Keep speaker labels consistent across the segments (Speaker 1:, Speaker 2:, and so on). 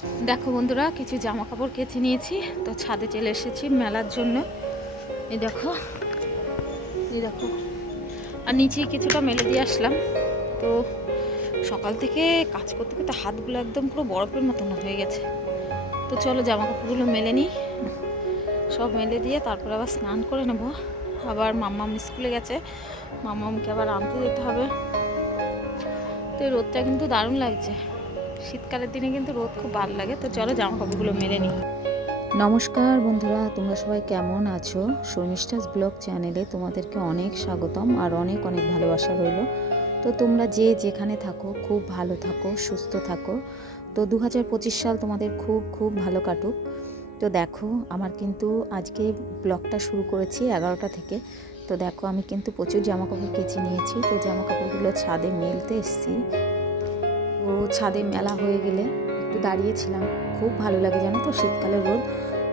Speaker 1: দেখো বন্ধুরা, কিছু জামা কাপড় কেচে নিয়েছি। তো ছাদে চলে এসেছি মেলার জন্য। এই দেখো এই দেখো। আর নিচে কিছুটা মেলে দিয়ে আসলাম। তো সকাল থেকে কাজ করতে করতে হাতগুলো একদম পুরো বরফের মতন হয়ে গেছে। তো চলো জামা কাপড়গুলো মেলে নিই। সব মেলে দিয়ে তারপর আবার স্নান করে নেব। আবার মাম্মাম স্কুলে গেছে। মাম্মামকে আবার আনতে যেতে হবে। তো রোদটা কিন্তু দারুণ লাগছে। শীতকালের দিনে কিন্তু রোদ খুব ভালো লাগে, তো চলো জামা কাপড়গুলো মেলে নিই।
Speaker 2: নমস্কার বন্ধুরা, তোমরা সবাই কেমন আছো? শর্মিষ্ঠাস ব্লগ চ্যানেলে তোমাদেরকে অনেক স্বাগতম আর অনেক অনেক ভালোবাসা রইল। তো তোমরা যে যেখানে থাকো, খুব ভালো থাকো, সুস্থ থাকো। তো দু হাজার পঁচিশ সাল তোমাদের খুব খুব ভালো কাটুক। তো দেখো, আমার কিন্তু আজকে ব্লগটা শুরু করেছি এগারোটা থেকে। তো দেখো, আমি কিন্তু প্রচুর জামা কাপড় কেচে নিয়েছি। তো জামা কাপড়গুলো ছাদে মেলতে এসেছি। ছাদে মেলা হয়ে গেলে একটু দাঁড়িয়েছিলাম। খুব ভালো লাগে জানো তো শীতকালে রোদ।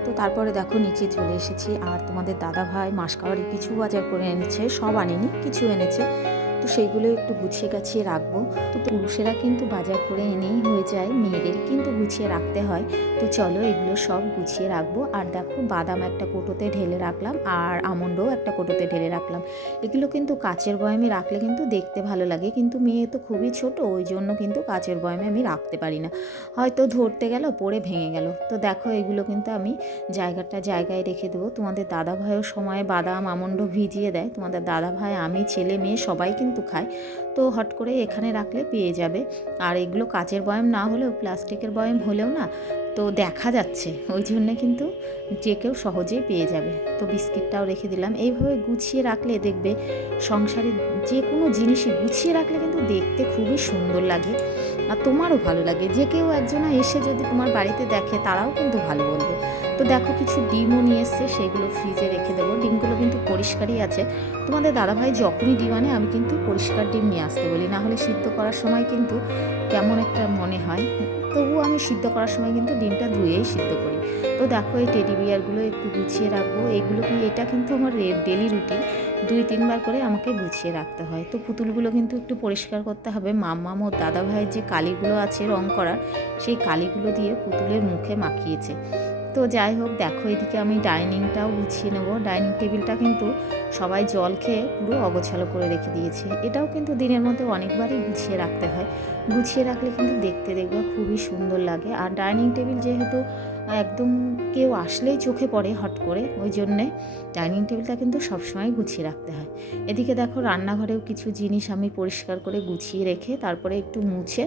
Speaker 2: তো তারপরে দেখো নিচে চলে এসেছি। আর তোমাদের দাদা ভাই মাসকাবারি কিছু বাজার করে এনেছে, সব আনেনি, কিছু এনেছে। তো সেইগুলো একটু গুছিয়ে গাছিয়ে রাখব। তো পুরুষেরা কিন্তু বাজার করে এনেই হয়ে যায়, মেয়েদের কিন্তু গুছিয়ে রাখতে হয়। তো চলো এগুলো সব গুছিয়ে রাখব। আর দেখো, বাদাম একটা কোটোতে ঢেলে রাখলাম আর আমন্ডও একটা কোটোতে ঢেলে রাখলাম। এগুলো কিন্তু কাচের বয়ামে রাখলে কিন্তু দেখতে ভালো লাগে, কিন্তু মেয়ে তো খুবই ছোট, ওই জন্য কিন্তু কাচের বয়ামে আমি রাখতে পারি না। হয়তো ধরতে গেল, পড়ে ভেঙে গেল। তো দেখো, এগুলো কিন্তু আমি জায়গাটা জায়গায় রেখে দেবো। তোমাদের দাদা ভাইও সময় বাদাম, আমন্ড ভিজিয়ে দেয়। তোমাদের দাদা ভাই আমি, ছেলে, মেয়ে সবাই কিন্তু খায়। তো হট করে এখানে রাখলে পেয়ে যাবে। আর এগুলো কাচের বয়াম না হলেও প্লাস্টিকের বয়াম হলেও না, তো দেখা যাচ্ছে। ওই জন্যে কিন্তু যে কেউ সহজেই পেয়ে যাবে। তো বিস্কিটটাও রেখে দিলাম। এইভাবে গুছিয়ে রাখলে দেখবে সংসারে যে কোনো জিনিসই গুছিয়ে রাখলে কিন্তু দেখতে খুবই সুন্দর লাগে। আর তোমারও ভালো লাগে। যে কেউ একজনা এসে যদি তোমার বাড়িতে দেখে, তারাও কিন্তু ভালো বলবে। তো দেখো কিছু ডিমও নিয়ে এসছে, সেগুলো ফ্রিজে রেখে দেবো। ডিমগুলো কিন্তু পরিষ্কারই আছে। তোমাদের দাদাভাই যখনই ডিম আনে আমি কিন্তু পরিষ্কার ডিম নিয়ে আসতে বলি। না হলে সিদ্ধ করার সময় কিন্তু কেমন একটা মনে হয়। তবুও আমি সিদ্ধ করার সময় কিন্তু ডিমটা ধুয়েই সিদ্ধ করি। তো দেখো এই টেডি বিয়ারগুলো একটু গুছিয়ে রাখব। এগুলো কি, এটা কিন্তু আমার ডেলি রুটিন দুই, তিনবার করে আমাকে গুছিয়ে রাখতে হয়। তো পুতুলগুলো কিন্তু একটু পরিষ্কার করতে হবে। মাম্মাম ও দাদা ভাইয়ের যে কালিগুলো আছে রং করার, সেই কালিগুলো দিয়ে পুতুলের মুখে মাখিয়েছে। তো যাই হোক, দেখো এদিকে আমি ডাইনিংটাও গুছিয়ে নেব। ডাইনিং টেবিলটা কিন্তু সবাই জল খেয়ে পুরো অগোছালো করে রেখে দিয়েছে। এটাও কিন্তু দিনের মধ্যে অনেকবারই গুছিয়ে রাখতে হয়। গুছিয়ে রাখলে কিন্তু দেখতে দেখবে খুবই সুন্দর লাগে। আর ডাইনিং টেবিল যেহেতু একদম কেউ আসলেই চোখে পড়ে হট করে, ওই জন্যে ডাইনিং টেবিলটা কিন্তু সবসময় গুছিয়ে রাখতে হয়। এদিকে দেখো রান্নাঘরেও কিছু জিনিস আমি পরিষ্কার করে গুছিয়ে রেখে তারপরে একটু মুছে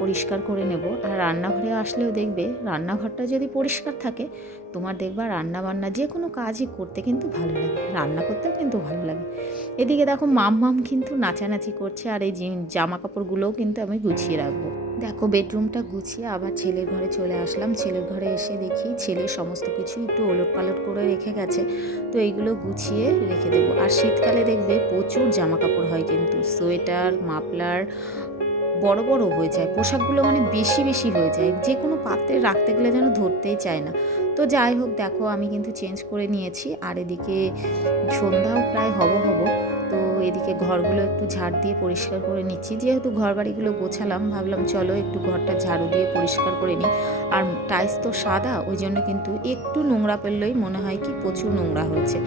Speaker 2: পরিষ্কার করে নেব। আর রান্নাঘরে আসলেও দেখবে রান্নাঘরটা যদি পরিষ্কার থাকে, তোমার দেখবা রান্না বান্না যে কোনো কাজই করতে কিন্তু ভালো লাগে, রান্না করতেও কিন্তু ভালো লাগে। এদিকে দেখো মাম মাম কিন্তু নাচানাচি করছে আর এই জামা কাপড়গুলোও কিন্তু আমি গুছিয়ে রাখব। দেখো, বেডরুমটা গুছিয়ে আবার ছেলের ঘরে চলে আসলাম। ছেলের ঘরে এসে দেখি ছেলের সমস্ত কিছু একটু ওলট পালট করে রেখে গেছে। তো এইগুলো গুছিয়ে রেখে দেবো। আর শীতকালে দেখবে প্রচুর জামা কাপড় হয় কিন্তু। সোয়েটার, মাফলার বড় বড় হয়ে যায়। পোশাকগুলো মানে বেশি বেশি হয়ে যায়। যে কোনো পাত্রে রাখতে গেলে যেন ধরতেই চায় না। তো যাই হোক, দেখো আমি কিন্তু চেঞ্জ করে নিয়েছি। আর এদিকে সন্ধ্যাও প্রায় হব হব। তো এদিকে ঘরগুলো একটু ঝাড় দিয়ে পরিষ্কার করে নিচ্ছি। যেহেতু ঘর বাড়িগুলো গোছালাম, ভাবলাম চলো একটু ঘরটা ঝাড়ু দিয়ে পরিষ্কার করে নিই। আর টাইলস তো সাদা, ওই জন্য কিন্তু একটু নোংরা পেললেই মনে হয় কি প্রচুর নোংরা হয়েছে।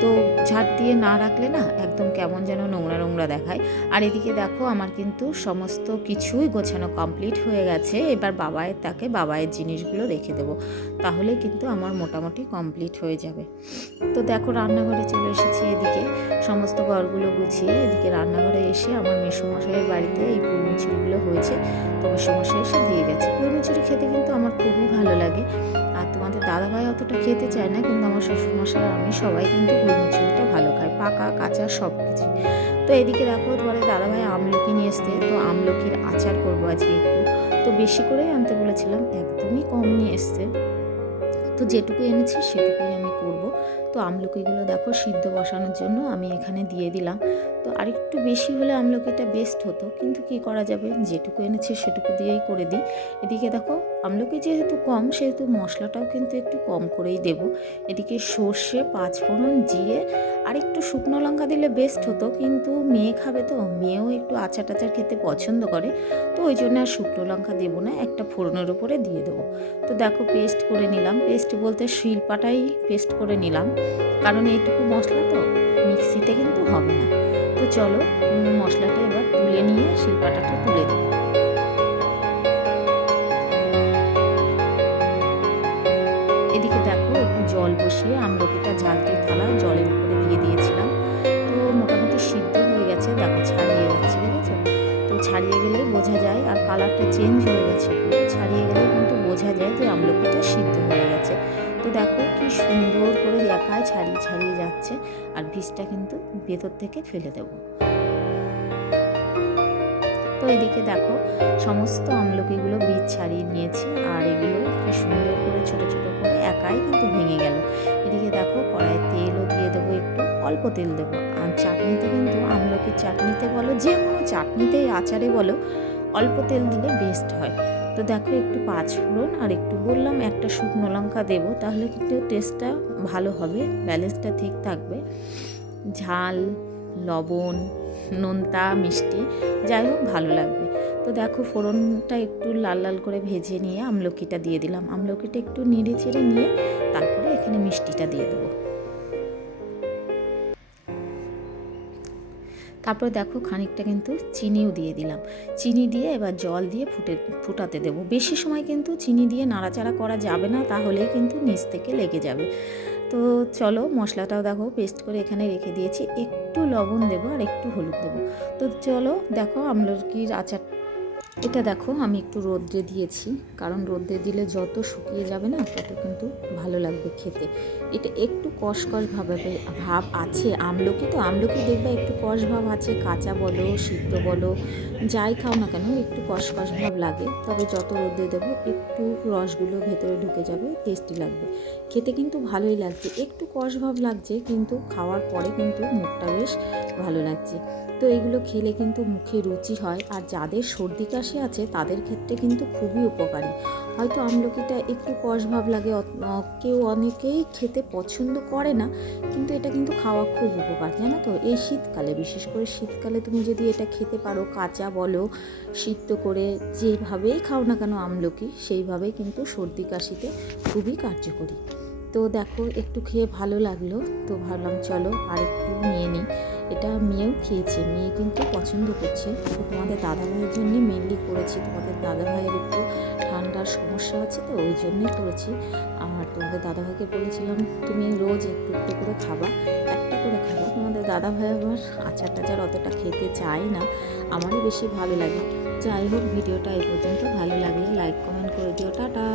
Speaker 2: তো ঝাড় দিয়ে না রাখলে না একদম কেমন যেন নোংরা নোংরা দেখায়। আর এদিকে দেখো আমার কিন্তু সমস্ত কিছুই গোছানো কমপ্লিট হয়ে গেছে। এবার বাবায়ের তাকে বাবায়ের জিনিসগুলো রেখে দেবো। তাহলে কিন্তু আমার মোটামুটি কমপ্লিট হয়ে যাবে। তো দেখো রান্নাঘরে চলে এসেছি এদিকে। সমস্ত ঘরগুলো গুছিয়ে এদিকে রান্নাঘরে এসে আমার মেসোমশাইয়ের বাড়িতে এই পুরমিচুরিগুলো হয়েছে। তো মেসোমশাই এসে দিয়ে গেছে। পুরমিচুরি খেতে কিন্তু আমার খুবই ভালো লাগে। আর তোমাদের দাদাভাই অতটা খেতে চায় না, কিন্তু আমার শ্বশুরমশাই আমি সবাই কিন্তু পুরমিচুরিটা ভালো খাই। পাকা, কাঁচা সব কিছু তো এদিকে দেখো, তোমাদের দাদাভাই আমলকি নিয়ে এসছে। তো আমলকির আচার করব আজকে একটু। তো বেশি করেই আনতে বলেছিলাম, একদমই কম নিয়ে এসছে। তো যেটুকু এনেছি সেটুকুই আমি করব। তো আমলকিগুলো দেখো সিদ্ধ বসানোর জন্য আমি এখানে দিয়ে দিলাম। তো আরেকটু বেশি হলে আমলকিটা বেস্ট হতো। কিন্তু কি করা যাবে? যেটুকু এনেছে সেটুকু দিয়েই করে দিই। এদিকে দেখো, আমলকি যেহেতু কম, সেহেতু মশলাটাও কিন্তু একটু কম করেই দেব। এদিকে সর্ষে, পাঁচফোড়ন, জিরে আর একটু শুকনো লঙ্কা দিলে বেস্ট হতো। কিন্তু মেয়ে খাবে তো, মেয়েও একটু আচার টাচার খেতে পছন্দ করে। তো ওই জন্য আর শুকনো লঙ্কা দেবো না, একটা ফোড়নের উপরে দিয়ে দেবো। তো দেখো পেস্ট করে নিলাম। পেস্ট বলতে শিলপাটাই পেস্ট করে নিলাম। কারণ এইটুকু মশলা তো মিক্সিতে কিন্তু হবে না। তো চলো মশলাটা এবার তুলে নিয়ে শিলপাটাটা তুলে দেবো। এদিকে দেখো, একটু জল বসিয়ে আমলকিটা ঝালটির থালা জলের উপরে দিয়ে দিয়েছিলাম। তো মোটামুটি সিদ্ধ হয়ে গেছে, দেখো ছাড়িয়ে যাচ্ছে, দেখেছ? তো ছাড়িয়ে গেলে বোঝা যায়, আর কালারটা চেঞ্জ হয়ে গেছে। ছাড়িয়ে গেলে কিন্তু বোঝা যায় যে আমলকিটা সিদ্ধ হয়ে গেছে। তো দেখো কি সুন্দর করে একাই ছাড়িয়ে ছাড়িয়ে যাচ্ছে আর বীজটা কিন্তু ভেতর থেকে ফেলে দেবো। তো এদিকে দেখো সমস্ত আমলকিগুলো বীজ ছাড়িয়ে নিয়েছি আর এগুলো কি সুন্দর করে ছোট ছোট করে একাই কিন্তু ভেঙে গেল। এদিকে দেখো কড়াইয়ে তেলও দিয়ে দেবো একটু, অল্প তেল দেবো। আর চাটনিতে কিন্তু আমলকির চাটনিতে বলো, যে কোনো চাটনিতে আচারে বলো, অল্প তেল দিলে বেস্ট হয়। তো দেখো একটু পাঁচ ফোড়ন আর একটু বললাম একটা শুকনো লঙ্কা দেবো, তাহলে কিন্তু টেস্টটা ভালো হবে ব্যালেন্সটা ঠিক থাকবে। ঝাল, লবণ, নোনতা, মিষ্টি, যাই হোক ভালো লাগবে। তো দেখো ফোড়নটা একটু লাল লাল করে ভেজে নিয়ে আমলকিটা দিয়ে দিলাম। আমলকিটা একটু নেড়ে চেড়ে নিয়ে তারপরে এখানে মিষ্টিটা দিয়ে দেবো। তারপর দেখো খানিকটা কিন্তু চিনিও দিয়ে দিলাম। চিনি দিয়ে এবার জল দিয়ে ফুটে, ফুটাতে দেব। বেশি সময় কিন্তু চিনি দিয়ে নাড়াচাড়া করা যাবে না, তাহলেই কিন্তু নিচ থেকে লেগে যাবে। তো চলো মশলাটাও দেখো পেস্ট করে এখানে রেখে দিয়েছি। একটু লবণ দেবো আর একটু হলুদ দেবো। তো চলো দেখো আমলকির আচার এটা দেখো, আমি একটু রোদ্রে দিয়েছি, কারণ রোদ্রে দিলে যত শুকিয়ে যাবে না, তত কিন্তু ভালো লাগবে খেতে। এটা একটু কষকষ ভাবে ভাব আছে আমলকি, তো আমলকি দেখবে একটু কষ ভাব আছে, কাঁচা বলো, সিদ্ধ বলো, যাই খাও না কেন, একটু কষকষ ভাব লাগে, তবে যত রোদে দেবো একটু রসগুলো ভেতরে ঢুকে যাবে টেস্টি লাগবে। খেতে কিন্তু ভালোই লাগছে, একটু কষ ভাব লাগছে, কিন্তু খাওয়ার পরে কিন্তু মুখটা বেশ ভালো লাগছে। তো এগুলো খেলে কিন্তু মুখে রুচি হয়, আর যাদের সর্দি কাশি আছে তাদের ক্ষেত্রে কিন্তু খুবই উপকারী। হয়তো আমলকিটা একটু কষ ভাব লাগে কেউ অনেকেই খেতে পছন্দ করে না, কিন্তু এটা কিন্তু খাওয়া খুব উপকার, জানো তো? এই শীতকালে, বিশেষ করে শীতকালে তুমি যদি এটা খেতে পারো, কাঁচা বলো, সিদ্ধ করে যেভাবেই খাও না কেন আমলকি, সেইভাবেই কিন্তু সর্দি কাশিতে খুবই কার্যকরী। তো দেখো, একটু খেয়ে ভালো লাগল। তো ভাবলাম চলো আর একটু নিয়ে নিই। এটা মেয়েও খেয়েছে, মেয়ে কিন্তু পছন্দ করছে। তো তোমাদের দাদাভাইয়ের জন্য মেনলি করেছি। তোমাদের দাদাভাইয়ের একটু ঠান্ডার সমস্যা আছে তো, ওই জন্যই করেছি। আর তোমাদের দাদাভাইকে বলেছিলাম, তুমি রোজ একটু একটু করে খাবা, একটা করে খাবা। তোমাদের দাদাভাই আবার আচার টাচার অতটা খেতে চায় না। আমারই বেশি ভালো লাগে। যাই হোক, ভিডিওটা এই পর্যন্ত ভালো লাগলে লাইক কমেন্ট করে দিও। টাটা!